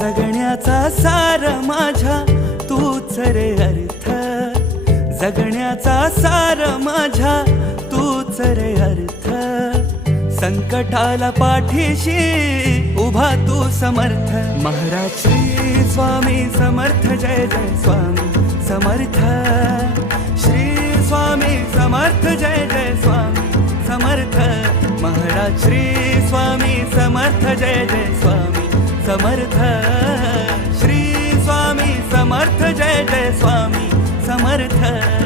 जगण्याचा सार माझ्या तूच रे अर्थ, जगण्याचा सार माझ्या तूच रे अर्थ. संकटाला पाठीशी उभा तू समर्थ. महाराज श्री स्वामी समर्थ, जय जय स्वामी समर्थ. श्री स्वामी समर्थ, जय जय स्वामी समर्थ. महाराज श्री स्वामी समर्थ, जय जय स्वामी समर्थ. श्री स्वामी समर्थ, जय जय स्वामी समर्थ.